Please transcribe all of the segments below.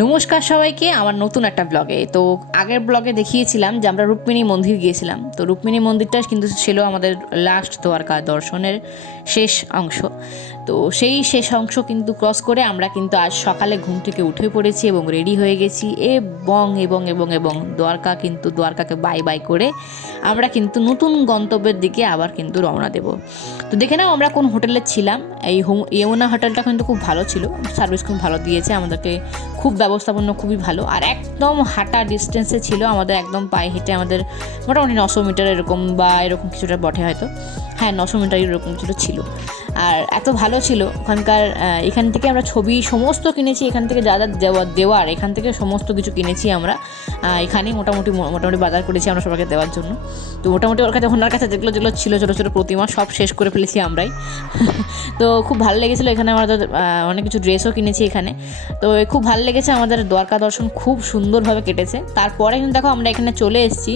নমস্কার সবাইকে আমার নতুন একটা ব্লগে। তো আগের ব্লগে দেখিয়েছিলাম যে আমরা রুক্মিণী মন্দির গিয়েছিলাম। তো রুক্মিণী মন্দিরটা কিন্তু ছিল আমাদের লাস্ট দ্বারকা দর্শনের শেষ অংশ। তো সেই শেষ অংশ কিন্তু ক্রস করে আমরা কিন্তু আজ সকালে ঘুম থেকে উঠে পড়েছি এবং রেডি হয়ে গেছি এবং এবং এবং এবং দ্বারকাকে বাই বাই করে আমরা কিন্তু নতুন গন্তব্যের দিকে আবার কিন্তু রওনা দেব। তো দেখে নাও আমরা কোন হোটেলে ছিলাম। এই ইয়মুনা হোটেলটা কিন্তু খুব ভালো ছিল, সার্ভিস খুব ভালো দিয়েছে আমাদেরকে, খুব ব্যবস্থাপনা খুবই ভালো। আর একদম হাঁটা ডিস্টেন্সে ছিল আমাদের, একদম পায়ে হেঁটে আমাদের মোটামুটি 900 মিটার এরকম বা এরকম কিছুটা বটে হয়তো, হ্যাঁ 900 মিটার এরকম ছিল। আর এত ভালো ছিল ওখানকার। এখান থেকে আমরা ছবি সমস্ত কিনেছি, এখান থেকে যা যা দেওয়ার এখান থেকে সমস্ত কিছু কিনেছি আমরা। এখানে মোটামুটি বাজার করেছি আমরা সবাইকে দেওয়ার জন্য। তো মোটামুটি ওনার কাছে যেগুলো ছিল ছোটো ছোটো প্রতিমা সব শেষ করে ফেলেছি আমরাই। তো খুব ভালো লেগেছিলো। এখানে আমরা অনেক কিছু ড্রেসও কিনেছি এখানে। তো খুব ভালো লেগেছে, আমাদের দ্বারকা দর্শন খুব সুন্দরভাবে কেটেছে। তারপরে কিন্তু দেখো আমরা এখানে চলে এসেছি।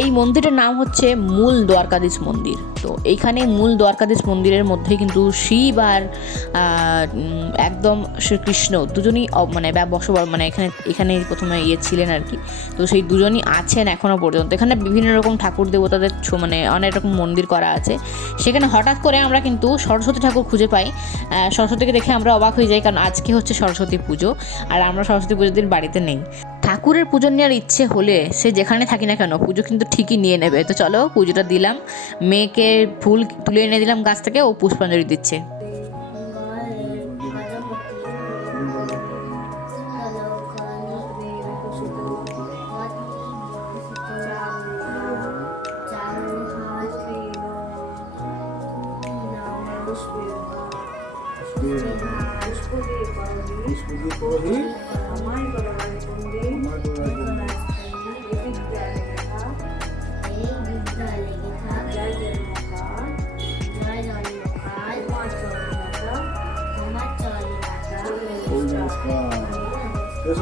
এই মন্দিরের নাম হচ্ছে মূল দ্বারকাধীশ মন্দির। তো এইখানে মূল দ্বারকাধীশ মন্দিরের মধ্যে কিন্তু শিব আর একদম শ্রীকৃষ্ণ দুজনই মানে বসবাস, মানে এখানে প্রথমে ছিলেন আর কি। তো সেই দুজনই আছেন এখনও পর্যন্ত। এখানে বিভিন্ন রকম ঠাকুর দেবতাদের মানে অনেক রকম মন্দির করা আছে। সেখানে হঠাৎ করে আমরা কিন্তু সরস্বতী ঠাকুর খুঁজে পাই। সরস্বতীকে দেখে আমরা অবাক হয়ে যাই, কারণ আজকে হচ্ছে সরস্বতী পুজো আর আমরা সরস্বতী পুজোর দিন বাড়িতে নেই। ঠাকুরের পুজো নেওয়ার ইচ্ছে হলে সে যেখানে থাকি না কেন পুজো কিন্তু ঠিকই নিয়ে নেবে। তো চলো পুজোটা দিলাম, মেয়েকে ফুল তুলে এনে দিলাম গাছ থেকে, ও পুষ্পাঞ্জলি দিচ্ছে।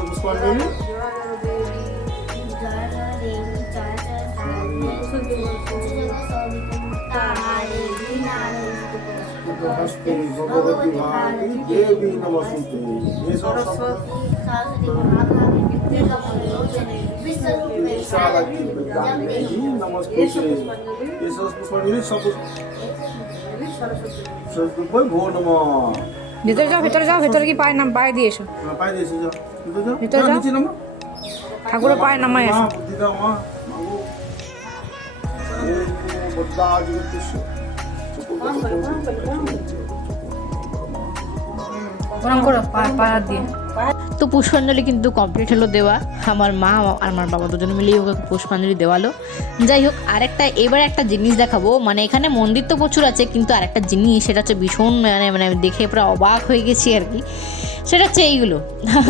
পুষ্পাঞ্জলি हस्ते भगवती भारती देवी नमस्ते ये सरस्वती नमस्ते ये पुष्पांजलि सब सरस्वती भो नमः। ভেতরে যাও ভেতরে কি পায়ে পায়ে দিয়ে এসো, पाए दिए जाओ ভিতরে যাও, नीचे नमः ঠাকুরের পায়ে নামায় এসো। बुद्धि दाओ मां ओम बुद्धा जगदीश প্রণাম করো পায়ে হাত দিয়ে। তো পুষ্পাঞ্জলি কিন্তু কমপ্লিট হলো দেওয়া। আমার মা আর আমার বাবা দুজনে মিলেই ওকে পুষ্পাঞ্জলি দেওয়ালো। যাই হোক, এবার একটা জিনিস দেখাবো। মানে এখানে মন্দির তো প্রচুর আছে, কিন্তু আরেকটা জিনিস সেটা হচ্ছে ভীষণ মানে দেখে পুরো অবাক হয়ে গেছি আর কি। সেটা হচ্ছে এইগুলো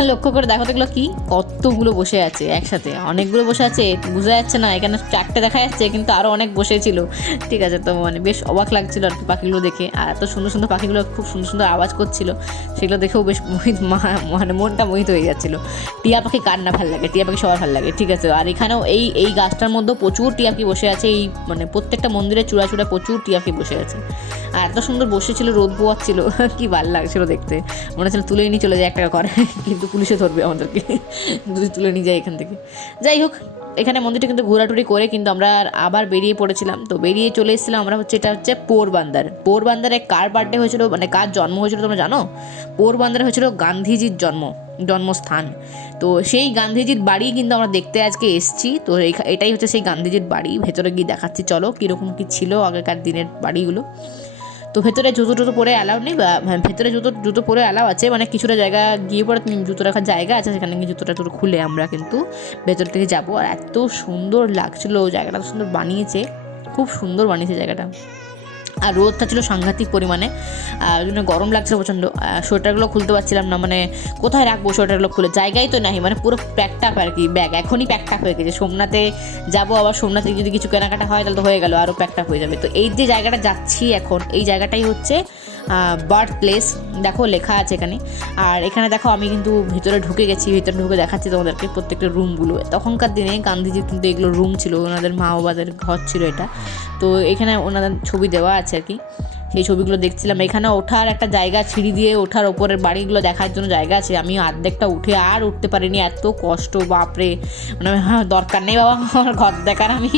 লক্ষ্য করে দেখো, এগুলো কি কতগুলো বসে আছে একসাথে, অনেকগুলো বসে আছে, বোঝা যাচ্ছে না এখানে 4টে দেখা যাচ্ছে কিন্তু আরও অনেক বসেছিল। ঠিক আছে, তো মানে বেশ অবাক লাগছিল আর কি পাখিগুলো দেখে। আর এত সুন্দর সুন্দর পাখিগুলো খুব সুন্দর সুন্দর আওয়াজ করছিল, সেগুলো দেখেও বেশ মানে মনটা মোহিত হয়ে যাচ্ছিলো। টিয়া পাখি কার না ভালো লাগে, টিয়া পাখি সবার ভালো লাগে। ঠিক আছে, আর এখানেও এই গাছটার মধ্যেও প্রচুর টিয়া পাখি বসে আছে। এই মানে প্রত্যেকটা মন্দিরের চূড়া প্রচুর টিয়া পাখি বসে আছে। আর এত সুন্দর বসেছিল, রোদ পোয়াচ্ছিল, কি ভালো লাগছিলো দেখতে। মনে হচ্ছিল তুলে নিয়ে চলে যায় 1 টাকা করে, কিন্তু পুলিশে ধরবে আমাদেরকে যদি তুলে নিয়ে যায় এখান থেকে। যাই হোক, এখানে মন্দিরটা কিন্তু ঘোরাঘুরি করে কিন্তু আমরা আবার বেরিয়ে পড়েছিলাম। তো বেরিয়ে চলে এসেছিলাম আমরা, এটা হচ্ছে পোরবান্দারে কার বার্থডে হয়েছিল, মানে কার জন্ম হয়েছিল তোমরা জানো? পোরবান্দারে হয়েছিল গান্ধীজির জন্মস্থান। তো সেই গান্ধীজির বাড়ি কিন্তু আমরা দেখতে আজকে এসেছি। তো এটাই হচ্ছে সেই গান্ধীজির বাড়ি। ভেতরে গিয়ে দেখাচ্ছি চলো কীরকম কী ছিল আগেকার দিনের বাড়িগুলো। তো ভেতরে জুতো পরে অ্যালাউ নেই, বা ভেতরে জুতো পরে অ্যালাউ আছে, মানে কিছুটা জায়গা গিয়ে পরে জুতো রাখার জায়গা আছে, সেখানে গিয়ে জুতোটা খুলে আমরা কিন্তু ভেতর থেকে যাবো। আর এত সুন্দর লাগছিলো জায়গাটা, সুন্দর বানিয়েছে, খুব সুন্দর বানিয়েছে জায়গাটা। আর রোদটা ছিল সাংঘাতিক পরিমাণে, ওই জন্য গরম লাগছিল প্রচণ্ড। সোয়েটারগুলো খুলতে পারছিলাম না, মানে কোথায় রাখবো সোয়েটারগুলো খুলে, জায়গাই তো নাই, মানে পুরো প্যাকড আপ আর কি, ব্যাগ এখনই প্যাকড আপ হয়ে গেছে। সোমনাথে যাবো, আবার সোমনাথে যদি কিছু কেনাকাটা হয় তাহলে তো হয়ে গেল, আরও প্যাকড আপ হয়ে যাবে। তো এই যে জায়গাটা যাচ্ছি এখন, এই জায়গাটাই হচ্ছে বার্থ প্লেস, দেখো লেখা আছে এখানে। আর এখানে দেখো আমি কিন্তু ভিতরে ঢুকে গেছি, ভিতরে ঢুকে দেখাচ্ছি তোমাদেরকে প্রত্যেকটা রুমগুলো। তখনকার দিনে গান্ধীজির কিন্তু এগুলো রুম ছিল, ওনাদের মা বাবাদের ঘর ছিল এটা। তো এখানে ওনাদের ছবি দেওয়া আছে আর কি। সেই ছবিগুলো দেখছিলাম। এখানে ওঠার একটা জায়গা, সিঁড়ি দিয়ে ওঠার ওপরের বাড়িগুলো দেখার জন্য জায়গা আছে। আমি অর্ধেকটা উঠে আর উঠতে পারিনি, এত কষ্ট বাপরে। মানে দরকার নেই বাবা আমার ঘর দেখার, আমি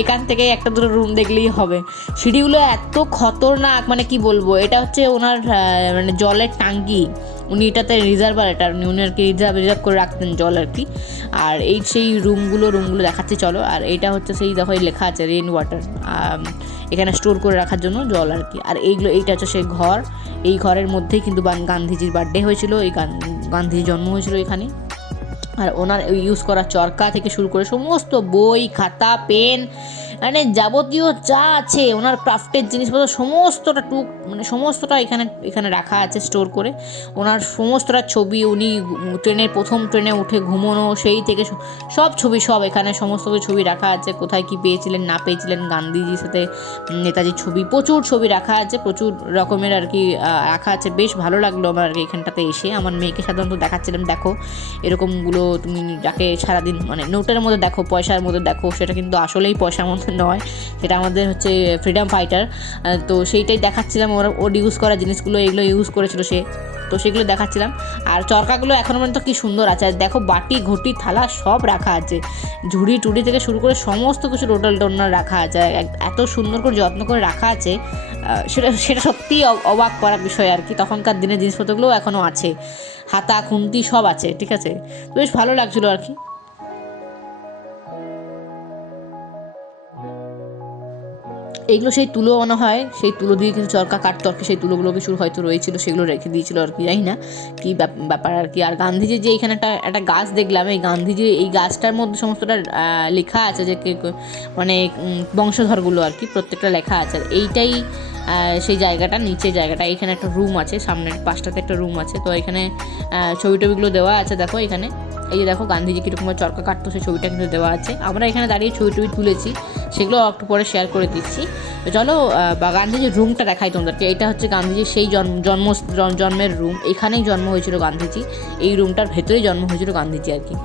এখান থেকে একটা দুটো রুম দেখলেই হবে। সিঁড়িগুলো এত খতরনাক, মানে কি বলবো। এটা হচ্ছে ওনার মানে জলের টাঙ্কি, উনি এটাতে রিজার্ভার, এটা উনি আর কি রিজার্ভ করে রাখতেন জল আর কি। আর এই সেই রুমগুলো দেখাচ্ছে চলো। আর এইটা হচ্ছে সেই দেখো লেখা আছে রেন ওয়াটার, এখানে স্টোর করে রাখার জন্য জল আর কি। আর এইটা হচ্ছে সেই ঘর, এই ঘরের মধ্যেই কিন্তু গান্ধীজির বার্থডে হয়েছিল, এই গান্ধীজির জন্ম হয়েছিল এখানে। আর ওনার ইউজ করা চরকা থেকে শুরু করে সমস্ত বই, খাতা, পেন, মানে যাবতীয় যা আছে ওনার ক্রাফটের জিনিসপত্র সমস্তটা সমস্তটা এখানে রাখা আছে স্টোর করে। ওনার সমস্তটা ছবি, উনি প্রথম ট্রেনে উঠে ঘুমোনো সেই থেকে সব ছবি, সব এখানে সমস্ত ছবি রাখা আছে। কোথায় কি পেয়েছিলেন না পেয়েছিলেন, গান্ধীজির সাথে নেতাজির ছবি, প্রচুর ছবি রাখা আছে, প্রচুর রকমের আর কি রাখা আছে। বেশ ভালো লাগলো আমার আর কি এখানটাতে এসে। আমার মেয়েকে সাধারণত দেখাচ্ছিলাম, দেখো এরকমগুলো তুমি যাকে সারাদিন মানে নোটের মধ্যে দেখো, পয়সার মধ্যে দেখো, সেটা কিন্তু আসলেই পয়সার মধ্যে নয়, সেটা আমাদের হচ্ছে ফ্রিডম ফাইটার। তো সেইটাই দেখাচ্ছিলাম, ওর ইউজ করা জিনিসগুলো, এগুলো ইউজ করেছিল সে, তো সেগুলো দেখাচ্ছিলাম। আর চরকাগুলো এখনও পর্যন্ত কী সুন্দর আছে। আর দেখো বাটি, ঘটি, থালা সব রাখা আছে, ঝুড়ি টুড়ি থেকে শুরু করে সমস্ত কিছু টোটাল টোনার রাখা আছে। এত সুন্দর করে যত্ন করে রাখা আছে, সেটা সত্যিই অবাক করার বিষয় আর কি। তখনকার দিনের জিনিসপত্রগুলোও এখনও আছে, হাতা খুন্তি সব আছে, ঠিক আছে। তো বেশ ভালো লাগছিলো আর কি। এইগুলো সেই তুলো মনে হয়, সেই তুলো দিয়ে কিছু চরকা কাটতো আর কি, সেই তুলোগুলো কিছু হয়তো রয়েছিল, সেগুলো রেখে দিয়েছিল আর কি, জানি না কী ব্যাপার আর কি। আর গান্ধীজির যে এখানে একটা গাছ দেখলাম, এই গান্ধীজি এই গাছটার মধ্যে সমস্তটা লেখা আছে যে মানে বংশধরগুলো আর কি, প্রত্যেকটা লেখা আছে। আর এইটাই সেই জায়গাটা, নিচের জায়গাটা, এখানে একটা রুম আছে, সামনের পাশটাতে একটা রুম আছে। তো এখানে ছবি টবিগুলো দেওয়া আছে, দেখো এখানে এই যে দেখো গান্ধীজি কীরকম চরকা কাটতো সেই ছবিটা কিন্তু দেওয়া আছে। আমরা এখানে দাঁড়িয়ে ছবি টবি তুলেছি, সেগুলো একটু পরে শেয়ার করে দিচ্ছি। তো চলো গান্ধীজির রুমটা দেখাই তোমাদেরকে। এটা হচ্ছে গান্ধীজির সেই জন্মের রুম, এখানেই জন্ম হয়েছিল গান্ধীজি, এই রুমটার ভেতরেই জন্ম হয়েছিল গান্ধীজি আর কি।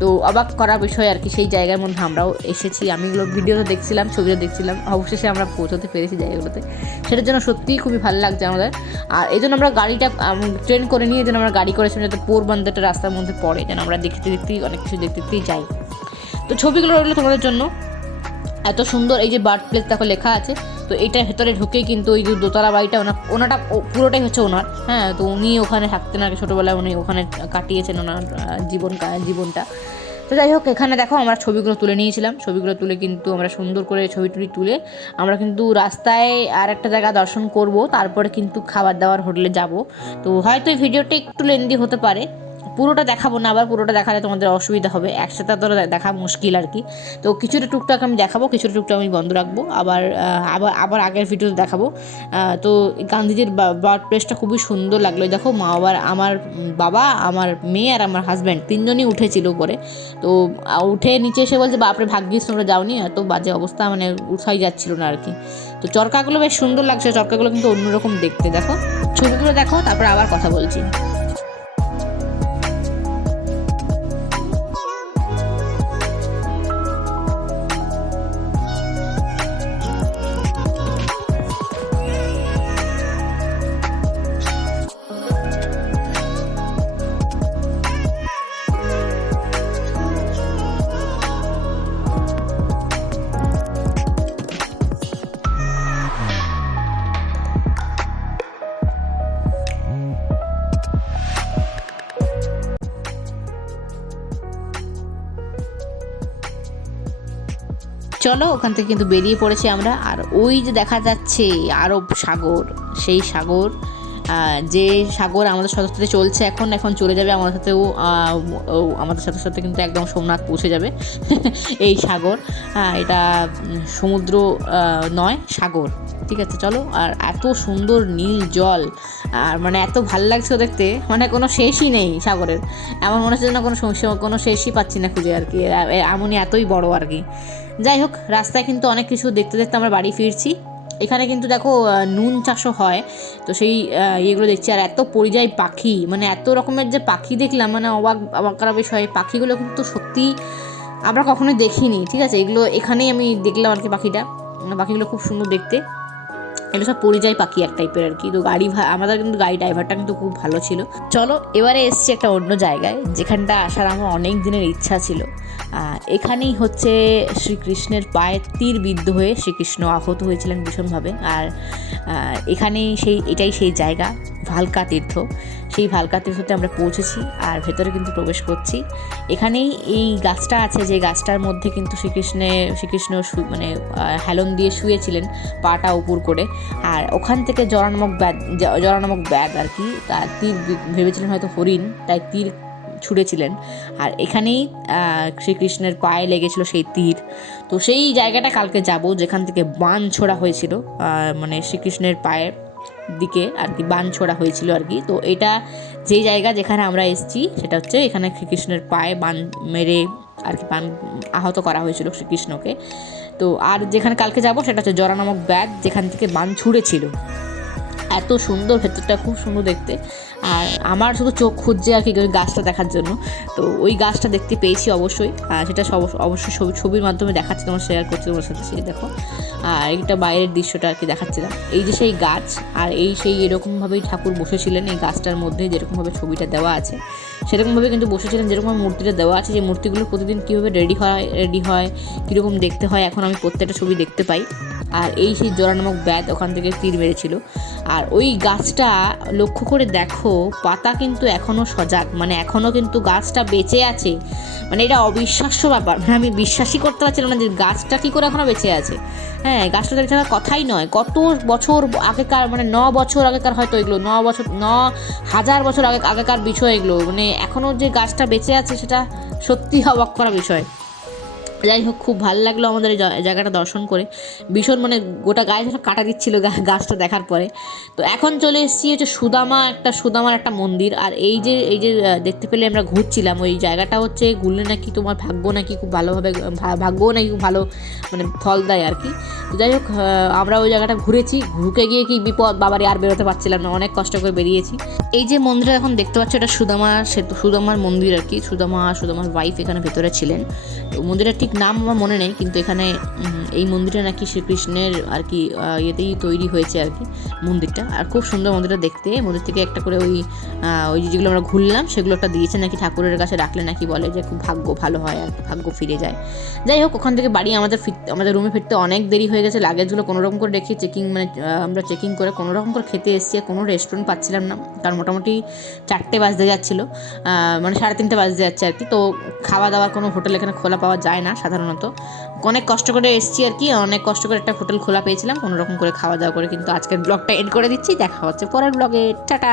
তো অবাক করার বিষয় আর কি, সেই জায়গার মধ্যে আমরাও এসেছি। আমি এগুলো ভিডিওতে দেখছিলাম, ছবিতে দেখছিলাম, অবশেষে আমরা পৌঁছতে পেরেছি জায়গাগুলোতে, সেটার জন্য সত্যিই খুবই ভালো লাগছে আমাদের। আর এই জন্য আমরা গাড়িটা ট্রেন করে নিয়ে, এই জন্য আমরা গাড়ি করেছিলাম যাতে পোরবন্দরটা রাস্তার মধ্যে পড়ে, যেন আমরা দেখতেই অনেক কিছু দেখতেই যাই। তো ছবিগুলো রইলো তোমাদের জন্য। এত সুন্দর এই যে বার্থ প্লেস দেখো লেখা আছে। তো এইটার ভেতরে ঢুকেই কিন্তু ওই যে দোতলা বাড়িটা ওনাটা পুরোটাই হচ্ছে ওনার। হ্যাঁ, তো উনি ওখানে থাকতেন আর কি, ছোটোবেলায় উনি ওখানে কাটিয়েছেন ওনার জীবনটা। তো যাই হোক, এখানে দেখো আমরা ছবিগুলো তুলে নিয়েছিলাম, ছবিগুলো তুলে কিন্তু আমরা সুন্দর করে ছবি টবি তুলে আমরা কিন্তু রাস্তায় আর একটা জায়গা দর্শন করব, তারপরে কিন্তু খাবার দাবার হোটেলে যাব। তো হয়তো এই ভিডিওটা একটু লেন্দি হতে পারে, পুরোটা দেখাবো না, আবার পুরোটা দেখালে তোমাদের অসুবিধা হবে, একসাথে তো দেখা মুশকিল আর কি। তো কিছুটা টুকটাক আমি দেখাবো, কিছুটা টুকটাক আমি বন্ধ রাখবো, আবার আগের ভিডিওতে দেখাবো। তো গান্ধীজির বার্থ প্লেসটা খুবই সুন্দর লাগলো। দেখো আমার বাবা, আমার মেয়ে আর আমার হাজব্যান্ড তিনজনই উঠেছিল উপরে। তো উঠে নিচে এসে বলছে বাপরে ভাগ্যিস তোমরা যাওনি, এত বাজে অবস্থা, মানে উঠাই যাচ্ছিল না আর কি। তো চরকাগুলো বেশ সুন্দর লাগছে, চরকাগুলো কিন্তু অন্যরকম দেখতে। দেখো ছবিগুলো দেখো, তারপর আবার কথা বলছি। চলো ওখান থেকে কিন্তু বেরিয়ে পড়েছি আমরা। আর ওই যে দেখা যাচ্ছে আরব সাগর, সেই সাগর, যে সাগর আমাদের সাথে চলছে, এখন চলে যাবে আমাদের সাথেও, আমাদের সাথে কিন্তু একদম সোমনাথ পৌঁছে যাবে এই সাগর। এটা সমুদ্র নয়, সাগর, ঠিক আছে। চলো। আর এত সুন্দর নীল জল, আর মানে এত ভালো লাগছে দেখতে, মানে কোনো শেষই নেই সাগরের। এমন মনে হচ্ছে না কোনো শেষই পাচ্ছি না খুঁজে আর কি, এমনই এতই বড় আর কি। যাই হোক, রাস্তায় কিন্তু অনেক কিছু দেখতে দেখতে আমরা বাড়ি ফিরছি। এখানে কিন্তু দেখো নুন চাষও হয়, তো সেই ইয়েগুলো দেখছি। আর এত পরিযায়ী পাখি, মানে এত রকমের যে পাখি দেখলাম, মানে অবাক করা বিষয়। পাখিগুলো কিন্তু সত্যি আমরা কখনোই দেখিনি, ঠিক আছে। এগুলো এখানেই আমি দেখলাম আর কি, পাখিগুলো খুব সুন্দর দেখতে। এগুলো সব পরিযায়ী পাখি এক টাইপের আর কি। তো আমাদের কিন্তু গাড়ি ড্রাইভারটা কিন্তু খুব ভালো ছিল। চলো এবারে এসছি একটা অন্য জায়গায়, যেখানটা আসার আমার অনেক দিনের ইচ্ছা ছিল। এখানেই হচ্ছে শ্রীকৃষ্ণের পায়ে তীর বিদ্ধ হয়ে শ্রীকৃষ্ণ আহত হয়েছিলেন ভীষণভাবে। আর এটাই সেই জায়গা, ভালকা তীর্থ। সেই ভালকা তীর্থতে আমরা পৌঁছেছি আর ভেতরে কিন্তু প্রবেশ করছি। এখানেই এই গাছটা আছে, যে গাছটার মধ্যে কিন্তু শ্রীকৃষ্ণ মানে হেলন দিয়ে শুয়েছিলেন পাটা উপর করে। আর ওখান থেকে জরা নামক ব্যাদ আর কি, তার তীর ভেবেছিলেন হয়তো হরিণ, তাই তীর ছুঁড়েছিলেন। আর এখানেই শ্রীকৃষ্ণের পায়ে লেগেছিল সেই তীর। তো সেই জায়গাটা কালকে যাব, যেখান থেকে বান ছোড়া হয়েছিল, মানে শ্রীকৃষ্ণের পায়ের দিকে আর কি বান ছোড়া হয়েছিল আর কি। তো এটা যেই জায়গা যেখানে আমরা এসেছি সেটা হচ্ছে এখানে শ্রীকৃষ্ণের পায়ে বান মেরে আর কি বান আহত করা হয়েছিল শ্রীকৃষ্ণকে। তো আর যেখানে কালকে যাব সেটা হচ্ছে জরা নামক ব্যাগ, যেখান থেকে বান ছুঁড়েছিল। এত সুন্দর, ভেতরটা খুব সুন্দর দেখতে। আর আমার শুধু চোখ খুঁজছে আর কি ওই গাছটা দেখার জন্য। তো ওই গাছটা দেখতে পেয়েছি অবশ্যই, সেটা অবশ্যই ছবির মাধ্যমে দেখাচ্ছি, তোমার শেয়ার করছি তোমার সাথে। সেই দেখো, আর এইটা বাইরের দৃশ্যটা আর কি দেখাচ্ছিলাম। এই যে সেই গাছ, আর সেই এরকমভাবেই ঠাকুর বসেছিলেন এই গাছটার মধ্যে, যেরকমভাবে ছবিটা দেওয়া আছে সেরকমভাবে কিন্তু বসেছিলেন, যেরকম মূর্তিটা দেওয়া আছে। যে মূর্তিগুলো প্রতিদিন কীভাবে রেডি হয় কীরকম দেখতে হয়, এখন আমি প্রত্যেকটা ছবি দেখতে পাই। আর সেই জরা নামক ব্যাধ ওখান থেকে তীর মেরেছিল। আর ওই গাছটা লক্ষ্য করে দেখো, পাতা কিন্তু এখনও সজাগ, মানে এখনও কিন্তু গাছটা বেঁচে আছে। মানে এটা অবিশ্বাস্য ব্যাপার, মানে আমি বিশ্বাসই করতে পারছিলাম না যে গাছটা কী করে এখনও বেঁচে আছে। হ্যাঁ, গাছটা বেঁচে থাকার কথাই নয়। কত বছর আগেকার, মানে 9 বছর আগেকার হয়তো এগুলো, 9,000 বছর আগেকার বিষয় এগুলো। মানে এখনও যে গাছটা বেঁচে আছে সেটা সত্যি অবাক করা বিষয়। যাই হোক, খুব ভালো লাগলো আমাদের এই জায়গাটা দর্শন করে। ভীষণ মানে গোটা গায়ে যেন কাটা দিচ্ছিল গাছটা দেখার পরে। তো এখন চলে এসেছি হচ্ছে সুদামার একটা মন্দির। আর এই যে দেখতে পেলে আমরা ঘুরছিলাম, ওই জায়গাটা হচ্ছে ঘুরলে নাকি তোমার ভাগ্যও নাকি খুব ভালো মানে ফল দেয় আর কি। তো যাই হোক, আমরা ওই জায়গাটা ঘুরেছি, ঢুকে গিয়ে কি বিপদ, বাবারে আর বেরোতে পারছিলাম না, অনেক কষ্ট করে বেরিয়েছি। এই যে মন্দিরটা এখন দেখতে পাচ্ছ, এটা সুদামার মন্দির আর কি। সুদামার ওয়াইফ এখানে ভেতরে ছিলেন। তো মন্দিরের ঠিক নাম আমার মনে নেই, কিন্তু এখানে এই মন্দিরটা নাকি শ্রীকৃষ্ণের আর কি ইয়েতেই তৈরি হয়েছে আর কি মন্দিরটা। আর খুব সুন্দর মন্দিরটা দেখতে। মন্দির থেকে একটা করে ওই যেগুলো আমরা ঘুরলাম সেগুলো একটা দিয়েছে নাকি, ঠাকুরের কাছে রাখলে নাকি বলে যে খুব ভাগ্য ভালো হয় আর ভাগ্য ফিরে যায়। যাই হোক, ওখান থেকে বাড়ি আমাদের রুমে ফিরতে অনেক দেরি হয়ে গেছে। লাগেজগুলো কোনোরকম করে রেখে আমরা চেকিং করে কোনোরকম করে খেতে এসেছি। কোনো রেস্টুরেন্ট পাচ্ছিলাম না, কারণ মোটামুটি 4টে বাজতে যাচ্ছিলো, মানে 3:30 বাজতে যাচ্ছে আর কি। তো খাওয়া দাওয়ার কোনো হোটেল এখানে খোলা পাওয়া যায় না সাধারণত। অনেক কষ্ট করে এসেছি আর কি, অনেক কষ্ট করে একটা হোটেল খোলা পেয়েছিলাম কোনো রকম করে খাওয়া দাওয়া করে। কিন্তু আজকের ব্লগটা এন্ড করে দিচ্ছি, দেখা হচ্ছে পরের ব্লগে, টাটা।